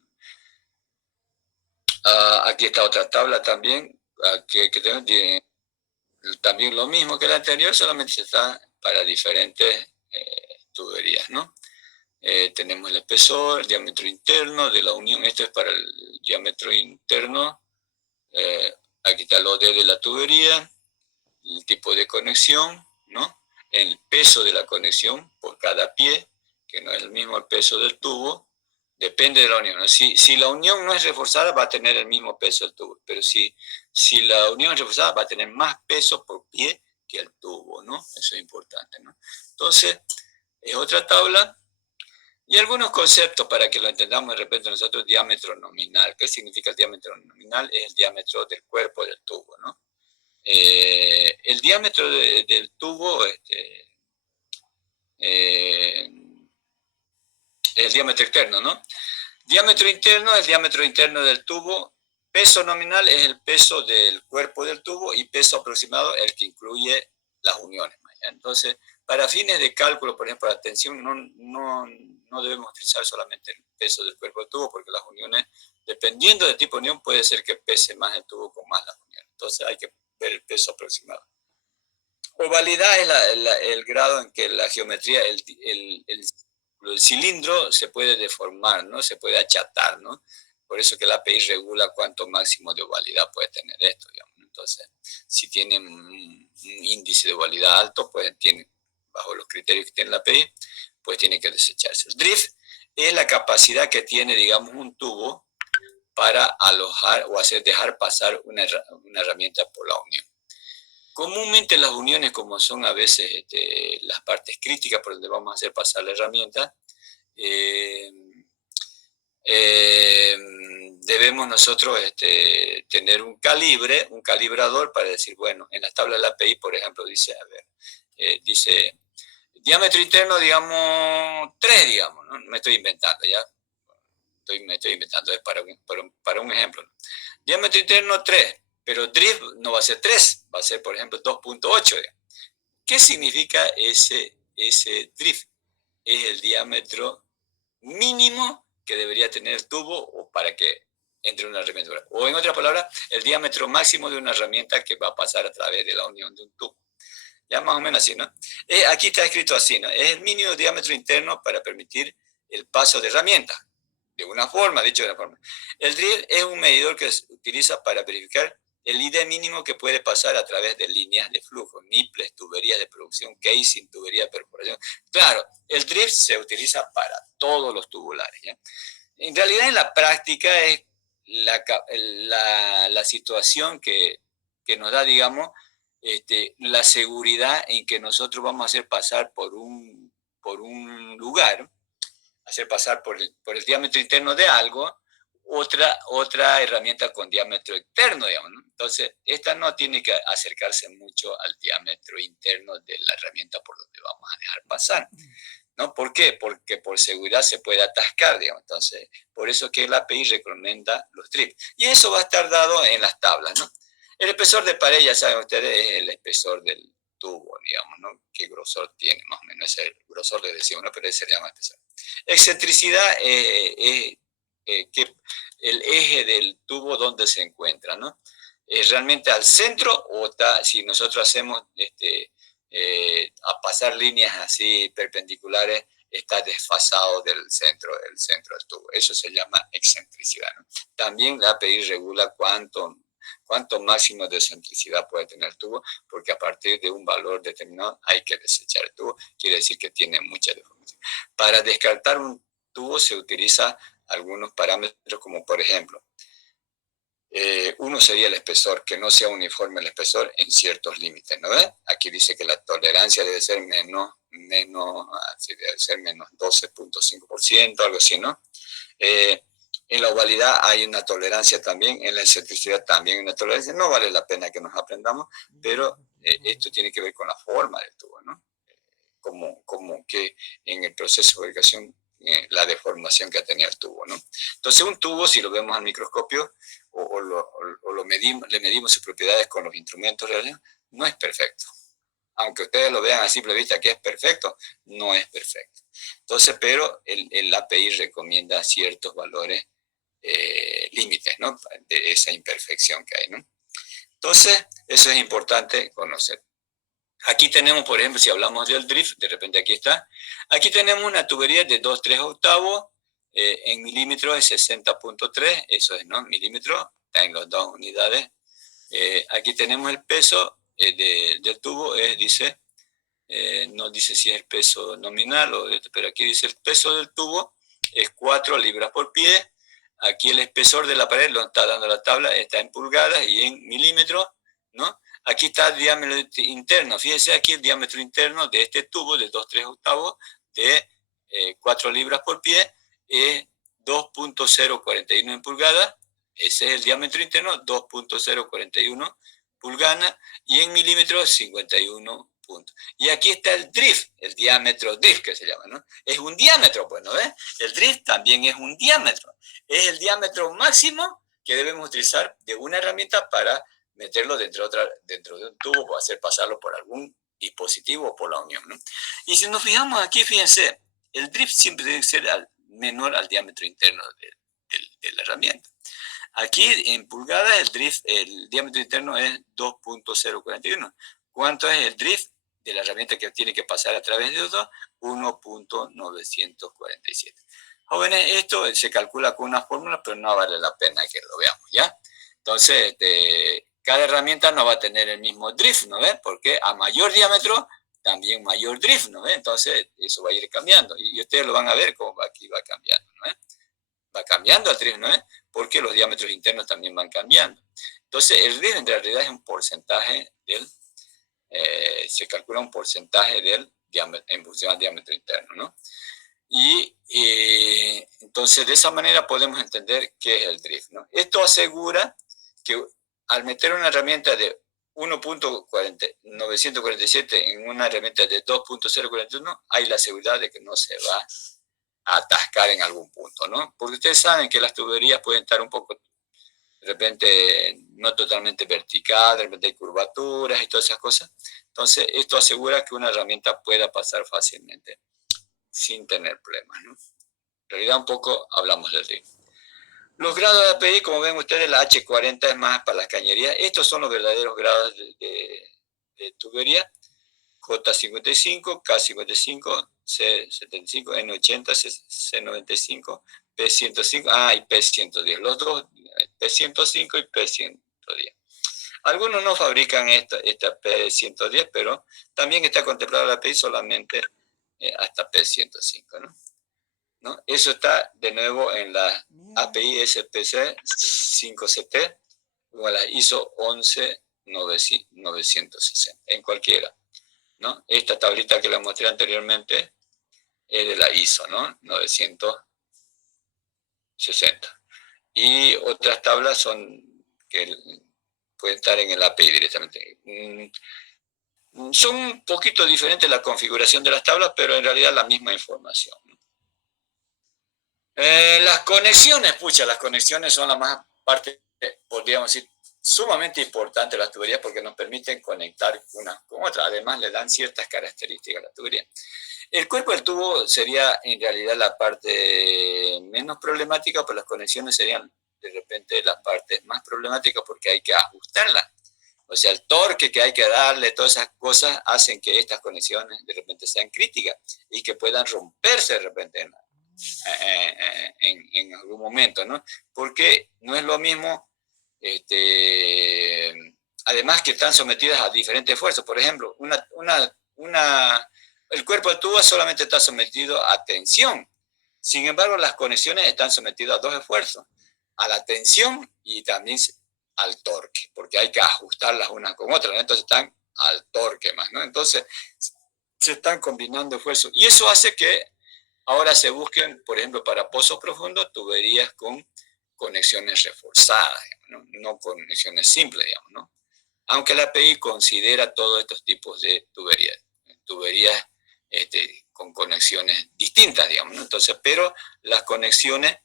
Aquí está otra tabla también, que tiene también lo mismo que la anterior, solamente está para diferentes tuberías, ¿no? Tenemos el espesor, el diámetro interno de la unión, esto es para el diámetro interno, aquí está el OD de la tubería, el tipo de conexión, ¿no? El peso de la conexión por cada pie, que no es el mismo el peso del tubo, Depende de la unión, ¿no? Si la unión no es reforzada, va a tener el mismo peso el tubo, pero si la unión es reforzada, va a tener más peso por pie que el tubo, ¿no? Eso es importante, ¿no? Entonces, es otra tabla. Y algunos conceptos para que lo entendamos de repente nosotros, diámetro nominal. ¿Qué significa el diámetro nominal? Es el diámetro del cuerpo del tubo, ¿no? El diámetro del tubo, el diámetro externo, ¿no? Diámetro interno es el diámetro interno del tubo. Peso nominal es el peso del cuerpo del tubo y peso aproximado el que incluye las uniones. Entonces, para fines de cálculo, por ejemplo, la tensión, no debemos utilizar solamente el peso del cuerpo del tubo porque las uniones, dependiendo del tipo de unión, puede ser que pese más el tubo con más las uniones. Entonces hay que ver el peso aproximado. Ovalidad es el grado en que la geometría, el cilindro se puede deformar, ¿no? Se puede achatar, ¿no? Por eso que la API regula cuánto máximo de ovalidad puede tener esto, digamos. Entonces, si tiene un índice de ovalidad alto, pues tiene, bajo los criterios que tiene la API, pues tiene que desecharse. El drift es la capacidad que tiene, digamos, un tubo para alojar o dejar pasar una herramienta por la unión. Comúnmente las uniones, como son a veces las partes críticas por donde vamos a hacer pasar la herramienta, eh, debemos nosotros tener un calibrador para decir, bueno, en la tabla de la API, por ejemplo, dice, a ver, dice diámetro interno, digamos, 3, digamos, ¿no? Me estoy inventando, ¿ya? Me estoy inventando, es para un ejemplo, ¿no? Diámetro interno 3, pero drift no va a ser 3, va a ser, por ejemplo, 2.8. ¿Qué significa ese drift? Es el diámetro mínimo que debería tener el tubo o para que entre una herramienta. O en otra palabra, el diámetro máximo de una herramienta que va a pasar a través de la unión de un tubo. Ya más o menos así, ¿no? Aquí está escrito así, ¿no? Es el mínimo diámetro interno para permitir el paso de herramientas. De una forma, dicho de una forma. El drill es un medidor que se utiliza para verificar el ID mínimo que puede pasar a través de líneas de flujo, niples, tuberías de producción, casing, tubería de perforación. Claro, el drift se utiliza para todos los tubulares, ¿ya? En realidad, en la práctica es la situación que nos da, digamos, la seguridad en que nosotros vamos a hacer pasar por un lugar, hacer pasar por el diámetro interno de algo, otra herramienta con diámetro externo, digamos, ¿no? Entonces, esta no tiene que acercarse mucho al diámetro interno de la herramienta por donde vamos a dejar pasar, ¿no? ¿Por qué? Porque por seguridad se puede atascar, digamos. Entonces, por eso que la API recomienda los drips. Y eso va a estar dado en las tablas, ¿no? El espesor de pared, ya saben ustedes, es el espesor del tubo, digamos, ¿no? ¿Qué grosor tiene? Más o menos ese grosor le decimos, ¿no? Pero ese se llama espesor. Excentricidad es que el eje del tubo donde se encuentra, ¿no? ¿Realmente al centro o está, si nosotros hacemos a pasar líneas así perpendiculares, está desfasado del centro del tubo? Eso se llama excentricidad, ¿no? También la API regula cuánto máximo de excentricidad puede tener el tubo, porque a partir de un valor determinado hay que desechar el tubo, quiere decir que tiene mucha deformación. Para descartar un tubo se utiliza algunos parámetros, como por ejemplo, uno sería el espesor, que no sea uniforme el espesor en ciertos límites, ¿no ves? Aquí dice que la tolerancia debe ser menos 12.5%, algo así, ¿no? En la ovalidad hay una tolerancia también, en la excentricidad también hay una tolerancia. No vale la pena que nos aprendamos, pero esto tiene que ver con la forma del tubo, ¿no? Como que en el proceso de fabricación, la deformación que tenía el tubo, ¿no? Entonces, un tubo, si lo vemos al microscopio o le medimos sus propiedades con los instrumentos reales, no es perfecto. Aunque ustedes lo vean a simple vista que es perfecto, no es perfecto. Entonces, pero el API recomienda ciertos valores límites, ¿no? De esa imperfección que hay, ¿no? Entonces, eso es importante conocer. Aquí tenemos, por ejemplo, si hablamos del drift, de repente aquí está. Aquí tenemos una tubería de 2/3 octavos, en milímetros es 60.3, eso es, ¿no? Milímetros, está en las 2 unidades. Aquí tenemos el peso del tubo, dice, no dice si es el peso nominal, pero aquí dice el peso del tubo, es 4 libras por pie. Aquí el espesor de la pared lo está dando la tabla, está en pulgadas y en milímetros, ¿no? Aquí está el diámetro interno. Fíjense aquí el diámetro interno de este tubo de 2/3 de 4 libras por pie es 2.041 en pulgadas. Ese es el diámetro interno, 2.041 pulgadas, y en milímetros 51 puntos. Y aquí está el drift, el diámetro drift que se llama, ¿no? Es un diámetro, pues, ¿no ves? El drift también es un diámetro. Es el diámetro máximo que debemos utilizar de una herramienta para meterlo dentro de un tubo o hacer pasarlo por algún dispositivo o por la unión, ¿no? Y si nos fijamos aquí, fíjense, el drift siempre debe ser menor al diámetro interno de la herramienta. Aquí en pulgadas el diámetro interno es 2.041. ¿Cuánto es el drift de la herramienta que tiene que pasar a través de otro? 1.947. Jóvenes, esto se calcula con una fórmula, pero no vale la pena que lo veamos, ¿ya? Entonces, cada herramienta no va a tener el mismo drift, ¿no ven? Porque a mayor diámetro, también mayor drift, ¿no ven? Entonces, eso va a ir cambiando. Y ustedes lo van a ver cómo aquí va cambiando, ¿no ven? Va cambiando el drift, ¿no ves? Porque los diámetros internos también van cambiando. Entonces, el drift en realidad es un porcentaje se calcula un porcentaje del diámetro, en función al diámetro interno, ¿no? Y entonces de esa manera podemos entender qué es el drift, ¿no? Esto asegura que al meter una herramienta de 1.947 en una herramienta de 2.041 hay la seguridad de que no se va a atascar en algún punto, ¿no? Porque ustedes saben que las tuberías pueden estar un poco, de repente, no totalmente vertical, de repente hay curvaturas y todas esas cosas. Entonces, esto asegura que una herramienta pueda pasar fácilmente sin tener problemas, ¿no? En realidad, un poco hablamos del ritmo. Los grados de API, como ven ustedes, la H40 es más para las cañerías. Estos son los verdaderos grados de tubería. J55, K55, C75, N80, C95, P105, y P110. Los dos, P105 y P110. Algunos no fabrican esta P110, pero también está contemplada la API solamente hasta P105, ¿no? Eso está de nuevo en la API SPC 5CT o la ISO 11960, en cualquiera, ¿no? Esta tablita que les mostré anteriormente es de la ISO, ¿no? 960. Y otras tablas son que pueden estar en el API directamente. Son un poquito diferentes la configuración de las tablas, pero en realidad la misma información. Las conexiones, las conexiones son la más parte, podríamos decir, sumamente importante de las tuberías porque nos permiten conectar unas con otras. Además, le dan ciertas características a la tubería. El cuerpo del tubo sería en realidad la parte menos problemática, pero las conexiones serían de repente las partes más problemáticas porque hay que ajustarlas. O sea, el torque que hay que darle, todas esas cosas hacen que estas conexiones de repente sean críticas y que puedan romperse de repente en algún momento, ¿no? Porque no es lo mismo, además que están sometidas a diferentes esfuerzos. Por ejemplo, el cuerpo del tubo solamente está sometido a tensión. Sin embargo, las conexiones están sometidas a dos esfuerzos, a la tensión y también al torque, porque hay que ajustarlas unas con otras, ¿no? Entonces están al torque más, ¿no? Entonces se están combinando esfuerzos. Y eso hace que ahora se busquen, por ejemplo, para pozos profundos, tuberías con conexiones reforzadas, ¿no? No conexiones simples, digamos, ¿no? Aunque la API considera todos estos tipos de tuberías con conexiones distintas, digamos, ¿no? Entonces, pero las conexiones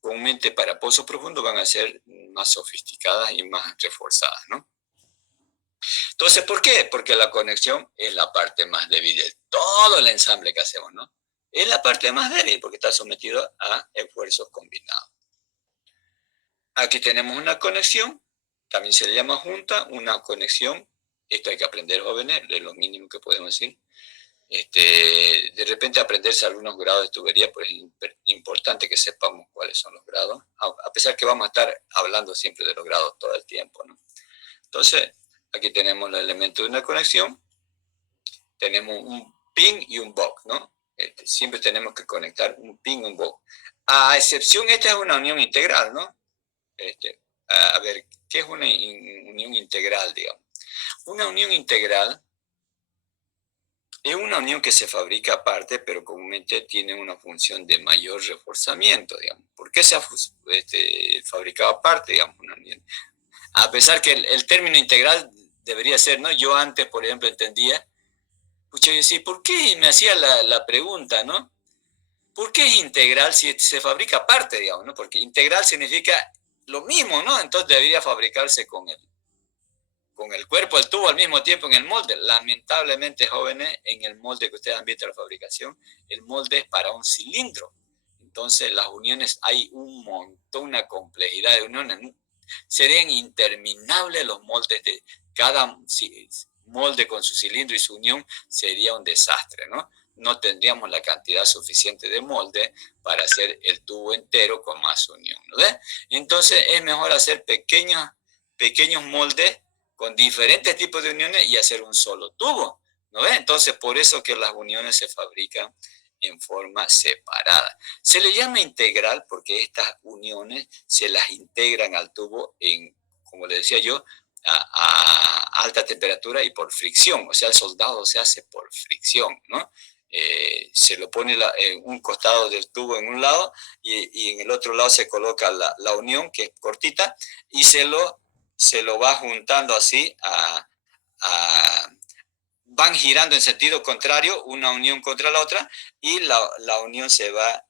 comúnmente para pozos profundos van a ser más sofisticadas y más reforzadas, ¿no? Entonces, ¿por qué? Porque la conexión es la parte más débil de todo el ensamble que hacemos, ¿no? Es la parte más débil porque está sometido a esfuerzos combinados. Aquí tenemos una conexión, también se le llama junta, una conexión. Esto hay que aprender, jóvenes, es lo mínimo que podemos decir. De repente aprenderse algunos grados de tubería, pues es importante que sepamos cuáles son los grados, a pesar que vamos a estar hablando siempre de los grados todo el tiempo, ¿no? Entonces, aquí tenemos los elementos de una conexión, tenemos un pin y un box, ¿no? Siempre tenemos que conectar un pin, un bow. A excepción, esta es una unión integral, ¿no? A ver, ¿qué es una unión integral, digamos? Una unión integral es una unión que se fabrica aparte, pero comúnmente tiene una función de mayor reforzamiento, digamos. ¿Por qué se ha fabricado aparte, digamos, una unión? A pesar que el término integral debería ser, ¿no? Yo antes, por ejemplo, entendía, escuché decir, ¿por qué? Me hacía la pregunta, ¿no? ¿Por qué es integral si se fabrica aparte, digamos, ¿no? Porque integral significa lo mismo, ¿no? Entonces debería fabricarse con el cuerpo del tubo al mismo tiempo en el molde. Lamentablemente, jóvenes, en el molde que ustedes han visto en la fabricación, el molde es para un cilindro. Entonces, las uniones, hay un montón, una complejidad de uniones. Serían interminables los moldes de cada molde con su cilindro y su unión, sería un desastre, ¿no? No tendríamos la cantidad suficiente de molde para hacer el tubo entero con más unión, ¿no ves? Entonces, es mejor hacer pequeños moldes con diferentes tipos de uniones y hacer un solo tubo, ¿no ves? Entonces, por eso que las uniones se fabrican en forma separada. Se le llama integral porque estas uniones se las integran al tubo en, como le decía yo, a alta temperatura y por fricción. O sea, el soldado se hace por fricción, ¿no? Se lo pone en un costado del tubo en un lado y en el otro lado se coloca la unión, que es cortita, y se lo va juntando así van girando en sentido contrario, una unión contra la otra, y la unión se va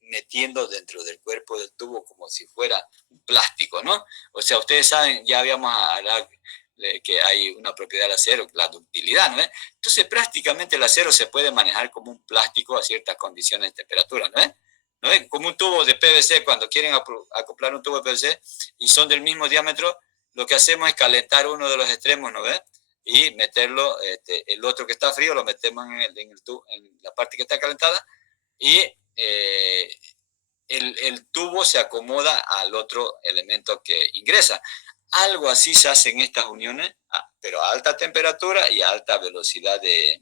metiendo dentro del cuerpo del tubo como si fuera un plástico, ¿no? O sea, ustedes saben, ya habíamos hablado de que hay una propiedad del acero, la ductilidad, ¿no? Entonces, prácticamente el acero se puede manejar como un plástico a ciertas condiciones de temperatura, ¿no? ¿No? Como un tubo de PVC, cuando quieren acoplar un tubo de PVC y son del mismo diámetro, lo que hacemos es calentar uno de los extremos, ¿no ves? Y meterlo, el otro que está frío lo metemos en la parte que está calentada y el tubo se acomoda al otro elemento que ingresa. Algo así se hace en estas uniones, pero a alta temperatura y a alta velocidad de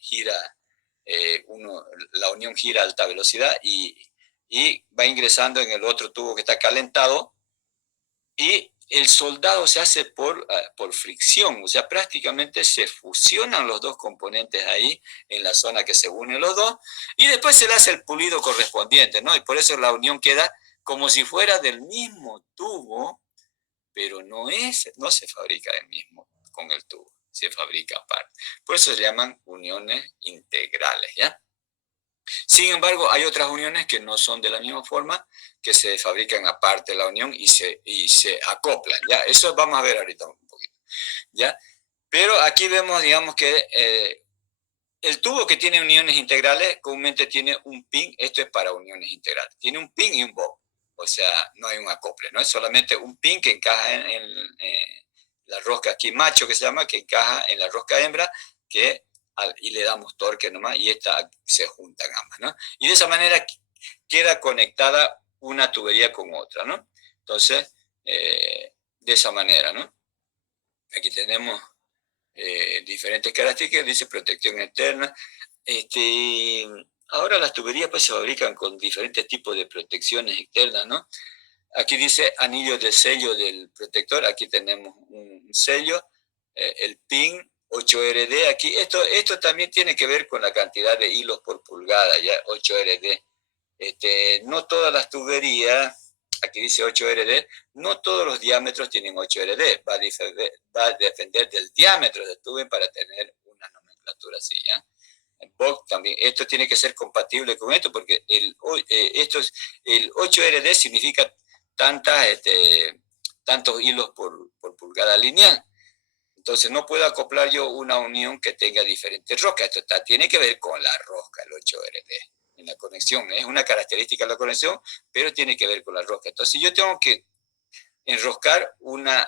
gira. La unión gira a alta velocidad y va ingresando en el otro tubo que está calentado y el soldado se hace por fricción, o sea, prácticamente se fusionan los dos componentes ahí en la zona que se unen los dos y después se le hace el pulido correspondiente, ¿no? Y por eso la unión queda como si fuera del mismo tubo, pero no se fabrica el mismo con el tubo, se fabrica aparte. Por eso se llaman uniones integrales, ¿ya? Sin embargo, hay otras uniones que no son de la misma forma, que se fabrican aparte de la unión y se acoplan, ¿ya? Eso vamos a ver ahorita un poquito, ¿ya? Pero aquí vemos, digamos, que el tubo que tiene uniones integrales comúnmente tiene un pin, esto es para uniones integrales, tiene un pin y un bob, o sea, no hay un acople, ¿no? Es solamente un pin que encaja en la rosca aquí macho, que se llama, que encaja en la rosca hembra, y le damos torque nomás, y esta se juntan ambas, ¿no? Y de esa manera queda conectada una tubería con otra, ¿no? Entonces, de esa manera, ¿no? Aquí tenemos diferentes características, dice protección externa. Ahora las tuberías pues se fabrican con diferentes tipos de protecciones externas, ¿no? Aquí dice anillo de sello del protector, aquí tenemos un sello, el pin 8RD, aquí esto también tiene que ver con la cantidad de hilos por pulgada, ya 8RD. No todas las tuberías, aquí dice 8RD, no todos los diámetros tienen 8RD, va a depender del diámetro del tubo para tener una nomenclatura así, ¿ya? También, esto tiene que ser compatible con esto porque el 8RD significa tantos hilos por pulgada lineal. Entonces no puedo acoplar yo una unión que tenga diferentes roscas. Esto tiene que ver con la rosca, el 8RD, en la conexión. Es una característica de la conexión, pero tiene que ver con la rosca. Entonces yo tengo que enroscar unos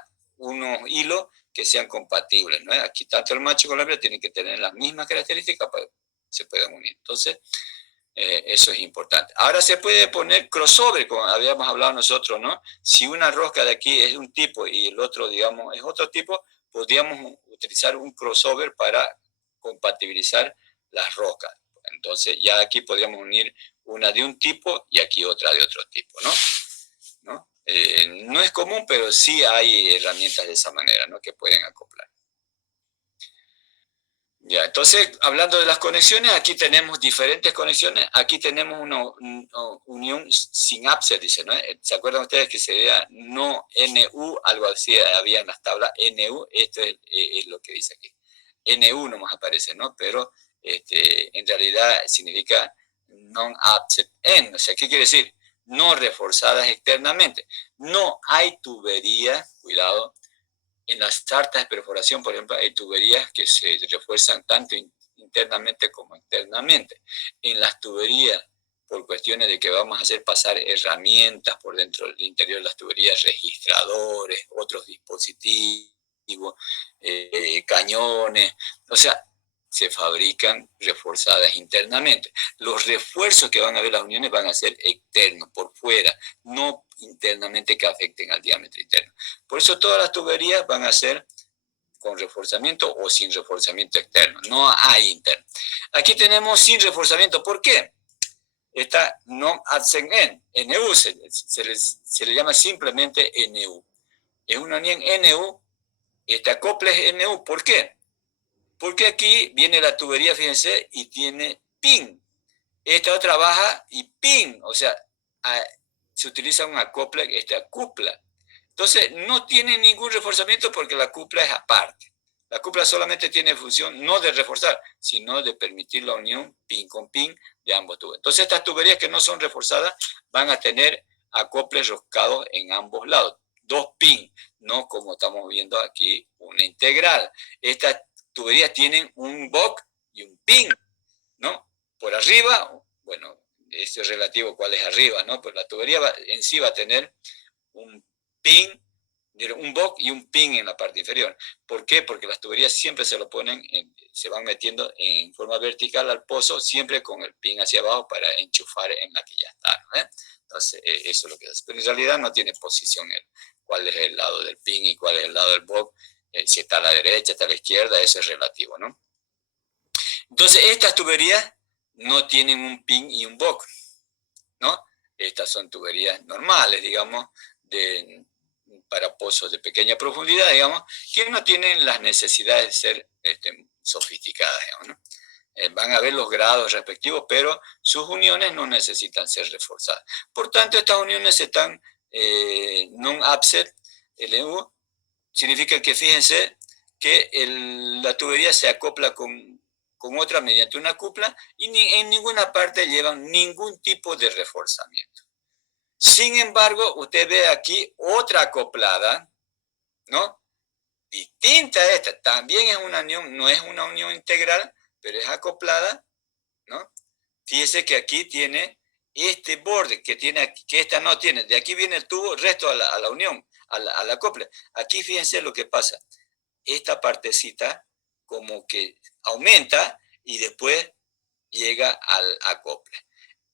hilos que sean compatibles, ¿no? Aquí tanto el macho como la hembra tienen que tener las mismas características para que se puedan unir. Entonces, eso es importante. Ahora se puede poner crossover, como habíamos hablado nosotros, ¿no? Si una rosca de aquí es un tipo y el otro, digamos, es otro tipo, podríamos utilizar un crossover para compatibilizar las rocas. Entonces ya aquí podríamos unir una de un tipo y aquí otra de otro tipo, ¿no? No es común, pero sí hay herramientas de esa manera, ¿no? Que pueden acoplar. Ya, entonces, hablando de las conexiones, aquí tenemos diferentes conexiones. Aquí tenemos una unión sin ápice, dice, ¿no? ¿Se acuerdan ustedes que sería no NU, algo así había en las tablas NU? Esto es lo que dice aquí. NU nomás aparece, ¿no? Pero en realidad significa non-upset end. O sea, ¿qué quiere decir? No reforzadas externamente. No hay tubería, cuidado, en las tartas de perforación, por ejemplo, hay tuberías que se refuerzan tanto internamente como externamente. En las tuberías, por cuestiones de que vamos a hacer pasar herramientas por dentro del interior de las tuberías, registradores, otros dispositivos, cañones, o sea, se fabrican reforzadas internamente. Los refuerzos que van a ver las uniones van a ser externos, por fuera, no internamente que afecten al diámetro interno. Por eso todas las tuberías van a ser con reforzamiento o sin reforzamiento externo. No hay interno. Aquí tenemos sin reforzamiento. ¿Por qué? Esta no hacen NU, se le llama simplemente NU. Es una unión NU, esta acople es NU. ¿Por qué? Porque aquí viene la tubería, fíjense, y tiene pin. Esta otra baja y pin, o sea, se utiliza un acople, esta cupla. Entonces, no tiene ningún reforzamiento porque la cupla es aparte. La cupla solamente tiene función no de reforzar, sino de permitir la unión pin con pin de ambos tubos. Entonces, estas tuberías que no son reforzadas van a tener acoples roscados en ambos lados. Dos pin, no como estamos viendo aquí, una integral. Estas tuberías tienen un BOC y un pin, ¿no? Por arriba, bueno, esto es relativo cuál es arriba, ¿no? Pero la tubería en sí va a tener un pin, un BOC y un pin en la parte inferior. ¿Por qué? Porque las tuberías siempre se lo ponen, se van metiendo en forma vertical al pozo, siempre con el pin hacia abajo para enchufar en la que ya está, ¿no? Entonces, eso es lo que hace. Pero en realidad no tiene posición cuál es el lado del pin y cuál es el lado del BOC, si está a la derecha, está a la izquierda, eso es relativo, ¿no? Entonces, estas tuberías no tienen un pin y un BOC, ¿no? Estas son tuberías normales, digamos, para pozos de pequeña profundidad, digamos, que no tienen las necesidades de ser sofisticadas, digamos, ¿no? Van a ver los grados respectivos, pero sus uniones no necesitan ser reforzadas. Por tanto, estas uniones están non-upset, LU, significa que fíjense que la tubería se acopla con otra mediante una cupla y en ninguna parte llevan ningún tipo de reforzamiento. Sin embargo, usted ve aquí otra acoplada, ¿no? Distinta a esta, también es una unión, no es una unión integral, pero es acoplada, ¿no? Fíjese que aquí tiene este borde que tiene aquí, que esta no tiene. De aquí viene el tubo, resto a la unión, a la acople. Aquí fíjense lo que pasa. Esta partecita como que aumenta y después llega al acople.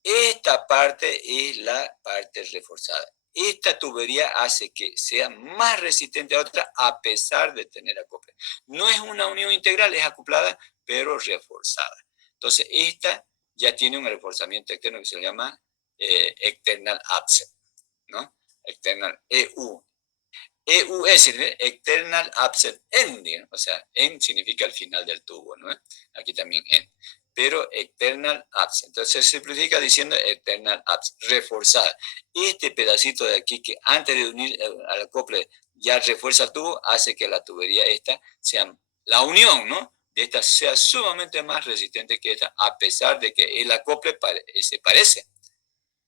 Esta parte es la parte reforzada. Esta tubería hace que sea más resistente a otra a pesar de tener acople. No es una unión integral, es acoplada, pero reforzada. Entonces, esta ya tiene un reforzamiento externo que se llama external upset, ¿no? External EU. EU es external upset ending, o sea, end significa el final del tubo, ¿no? Aquí también end. Pero external upset. Entonces se simplifica diciendo external upset, reforzada. Este pedacito de aquí que antes de unir al acople ya refuerza el tubo, hace que la tubería esta sea, la unión, ¿no? De esta sea sumamente más resistente que esta, a pesar de que el acople se parece,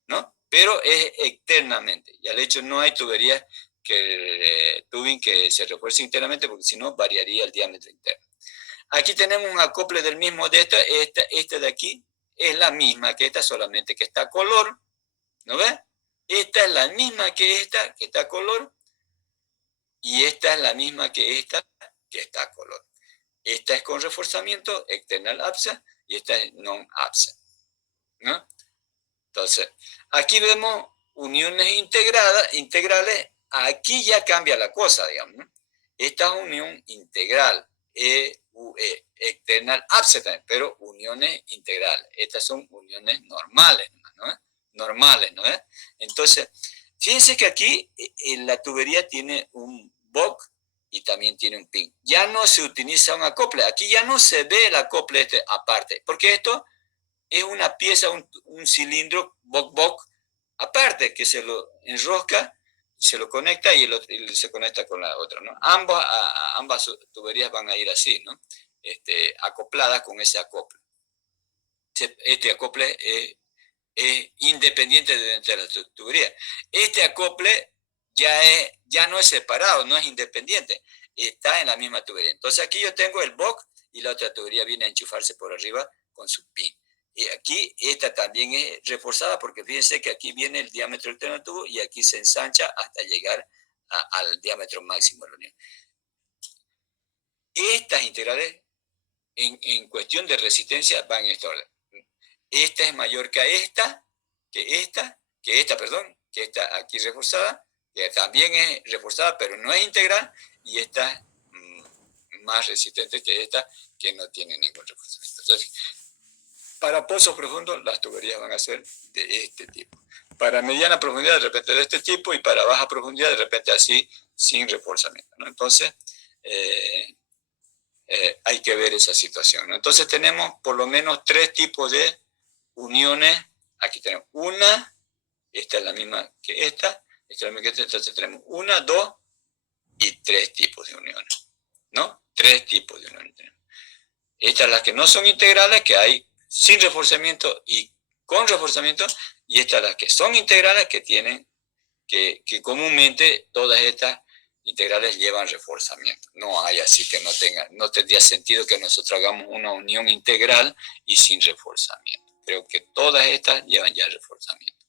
¿no? Pero es externamente. Y al hecho no hay tuberías tubing que se refuerce internamente porque si no variaría el diámetro interno. Aquí tenemos un acople del mismo de esta de aquí es la misma que esta, solamente que está a color, ¿no ves? Esta es la misma que está a color, y esta es la misma que está a color. Esta es con reforzamiento, external upset, y esta es non-upset, ¿no? Entonces, aquí vemos uniones integrales, aquí ya cambia la cosa, digamos, ¿no? Esta es unión integral, external absent también, pero uniones integrales. Estas son uniones normales, ¿no? Normales, ¿no? Entonces, fíjense que aquí la tubería tiene un BOC y también tiene un pin. Ya no se utiliza un acople. Aquí ya no se ve el acople aparte, porque esto es una pieza, un cilindro BOC aparte, que se lo enrosca, se lo conecta y se conecta con la otra, ¿no? Ambas tuberías van a ir así, ¿no? Acopladas con ese acople. Este acople es independiente de la tubería. Este acople ya no es separado, no es independiente, está en la misma tubería. Entonces aquí yo tengo el BOC y la otra tubería viene a enchufarse por arriba con su pin. Y aquí esta también es reforzada porque fíjense que aquí viene el diámetro externo del tubo y aquí se ensancha hasta llegar al diámetro máximo de la unión. Estas integrales en cuestión de resistencia van en esta orden. Esta es mayor que esta aquí reforzada, que también es reforzada, pero no es integral, y esta es más resistente que esta, que no tiene ningún reforzamiento. Entonces, para pozos profundos, las tuberías van a ser de este tipo. Para mediana profundidad, de repente de este tipo, y para baja profundidad, de repente así, sin reforzamiento, ¿no? Entonces, hay que ver esa situación, ¿no? Entonces, tenemos por lo menos 3 tipos de uniones. Aquí tenemos una, esta es la misma que esta es la misma que esta, entonces tenemos 1, 2 y 3 tipos de uniones, ¿no? 3 tipos de uniones tenemos. Estas son las que no son integrales, que hay sin reforzamiento y con reforzamiento, y estas las que son integrales, que tienen, que comúnmente todas estas integrales llevan reforzamiento. No hay así que no tendría sentido que nosotros hagamos una unión integral y sin reforzamiento. Creo que todas estas llevan ya reforzamiento.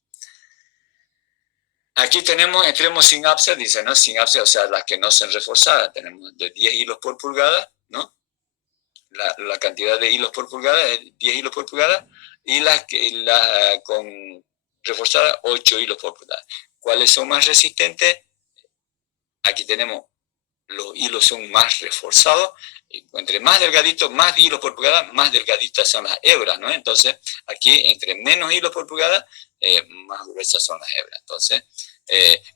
Aquí tenemos extremos sin ápice, dice, ¿no? Sin ápice, o sea, las que no son reforzadas. Tenemos de 10 hilos por pulgada, ¿no? La cantidad de hilos por pulgada es 10 hilos por pulgada, y las con reforzadas 8 hilos por pulgada. ¿Cuáles son más resistentes? Aquí tenemos, los hilos son más reforzados. Entre más delgaditos, más hilos por pulgada, más delgaditas son las hebras, ¿no? Entonces, aquí, entre menos hilos por pulgada, más gruesas son las hebras. Entonces,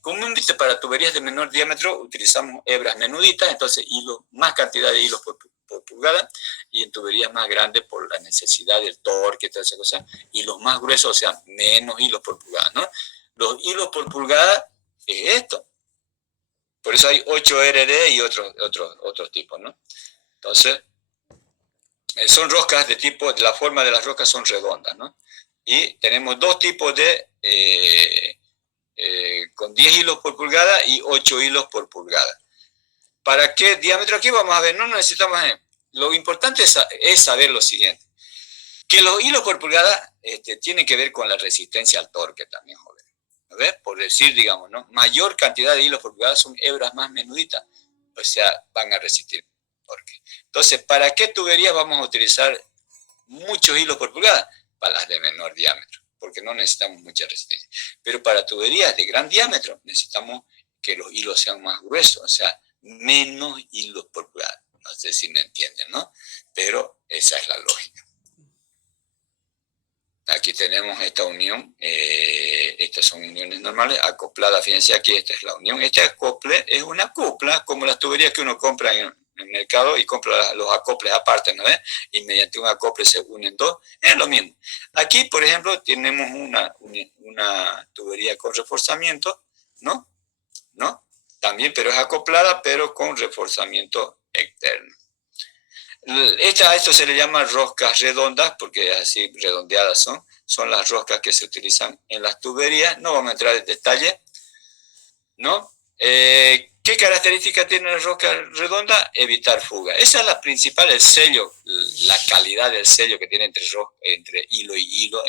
comúnmente para tuberías de menor diámetro utilizamos hebras menuditas, entonces más cantidad de hilos por pulgada, y en tuberías más grandes, por la necesidad del torque y toda esa cosa, hilos más gruesos, o sea, menos hilos por pulgada, ¿no? Los hilos por pulgada es esto. Por eso hay 8 RD y otros tipos, ¿no? Entonces, son roscas la forma de las roscas son redondas, ¿no? Y tenemos 2 tipos con 10 hilos por pulgada y 8 hilos por pulgada. ¿Para qué diámetro? Aquí vamos a ver, no necesitamos... Lo importante es saber lo siguiente, que los hilos por pulgada tienen que ver con la resistencia al torque también, joder. ¿Ves? Por decir, digamos, ¿no? Mayor cantidad de hilos por pulgada son hebras más menuditas, o sea, van a resistir torque. Entonces, ¿para qué tuberías vamos a utilizar muchos hilos por pulgada? Para las de menor diámetro, porque no necesitamos mucha resistencia. Pero para tuberías de gran diámetro necesitamos que los hilos sean más gruesos, o sea, menos hilos por pulgada. No sé si me entienden, ¿no? Pero esa es la lógica. Aquí tenemos esta unión, estas son uniones normales, acopladas, fíjense aquí, esta es la unión. Este acople es una copla, como las tuberías que uno compra en el mercado y compra los acoples aparte, ¿no ves? Y mediante un acople se unen dos, es lo mismo. Aquí, por ejemplo, tenemos una tubería con reforzamiento, ¿no? También, pero es acoplada, pero con reforzamiento externo. A esto se le llama roscas redondas, porque así redondeadas son las roscas que se utilizan en las tuberías. No vamos a entrar en detalle, ¿no? ¿Qué características tiene la rosca redonda? Evitar fuga. Esa es la principal, el sello, la calidad del sello que tiene entre hilo y hilo,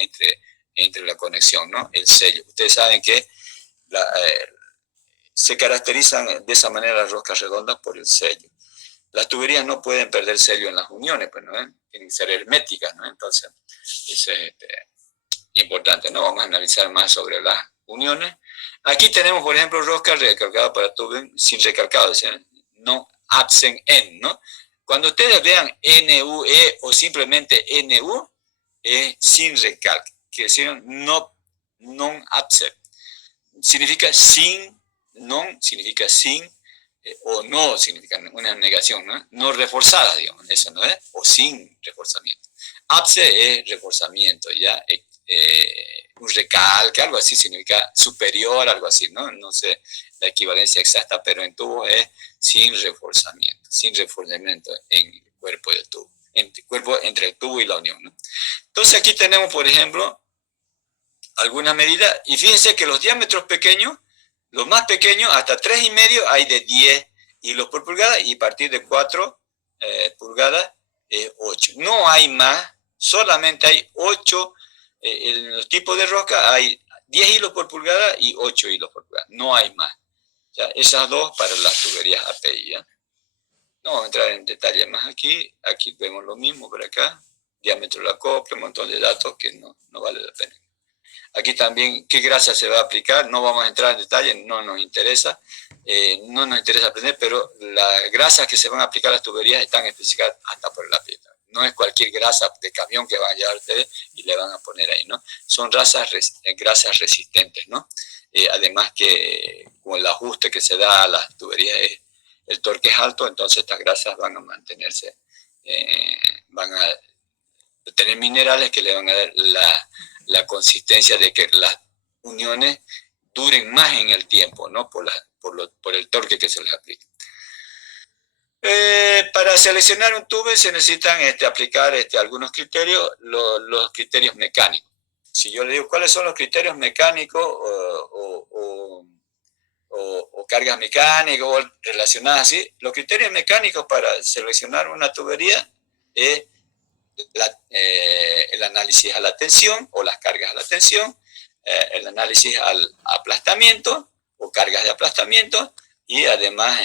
entre la conexión, ¿no? El sello. Ustedes saben que se caracterizan de esa manera las roscas redondas por el sello. Las tuberías no pueden perder sello en las uniones, pues, ¿no? Tienen que ser herméticas, ¿no? Entonces, eso es importante, ¿no? Vamos a analizar más sobre las uniones. Aquí tenemos, por ejemplo, roscas recalcadas para tuberías sin recalcado, o sea, no absent en, ¿no? Cuando ustedes vean NUE o simplemente NU, es sin recalque, que decir no, non absent. Significa sin, non significa sin, o no significa una negación, ¿no? No reforzada, digamos, eso no es, o sin reforzamiento. Abse es reforzamiento, ¿ya? Un recalque, algo así significa superior, algo así, ¿no? No sé la equivalencia exacta, pero en tubo es sin reforzamiento en el cuerpo del tubo, cuerpo entre el tubo y la unión, ¿no? Entonces aquí tenemos, por ejemplo, alguna medida, y fíjense que los diámetros pequeños, los más pequeños, hasta 3,5 hay de 10 hilos por pulgada, y a partir de 4 pulgadas, 8. No hay más, solamente hay 8, en los tipos de rosca hay 10 hilos por pulgada y 8 hilos por pulgada, no hay más. Ya, esas dos para las tuberías API, ¿ya? No vamos a entrar en detalle más aquí, aquí vemos lo mismo por acá, diámetro de la copla, un montón de datos que no vale la pena. Aquí también, ¿qué grasa se va a aplicar? No vamos a entrar en detalle, no nos interesa aprender, pero las grasas que se van a aplicar a las tuberías están especificadas hasta por la piedra. No es cualquier grasa de camión que van a llevar ustedes y le van a poner ahí, ¿no? Son grasas resistentes, ¿no? Además que con el ajuste que se da a las tuberías, el torque es alto, entonces estas grasas van a mantenerse, van a tener minerales que le van a dar la consistencia de que las uniones duren más en el tiempo, ¿no? Por el torque que se les aplica. Para seleccionar un tubo se necesitan aplicar algunos criterios, los criterios mecánicos. Si yo le digo cuáles son los criterios mecánicos o cargas mecánicas o relacionadas así, los criterios mecánicos para seleccionar una tubería es el análisis a la tensión o las cargas a la tensión, el análisis al aplastamiento o cargas de aplastamiento, y además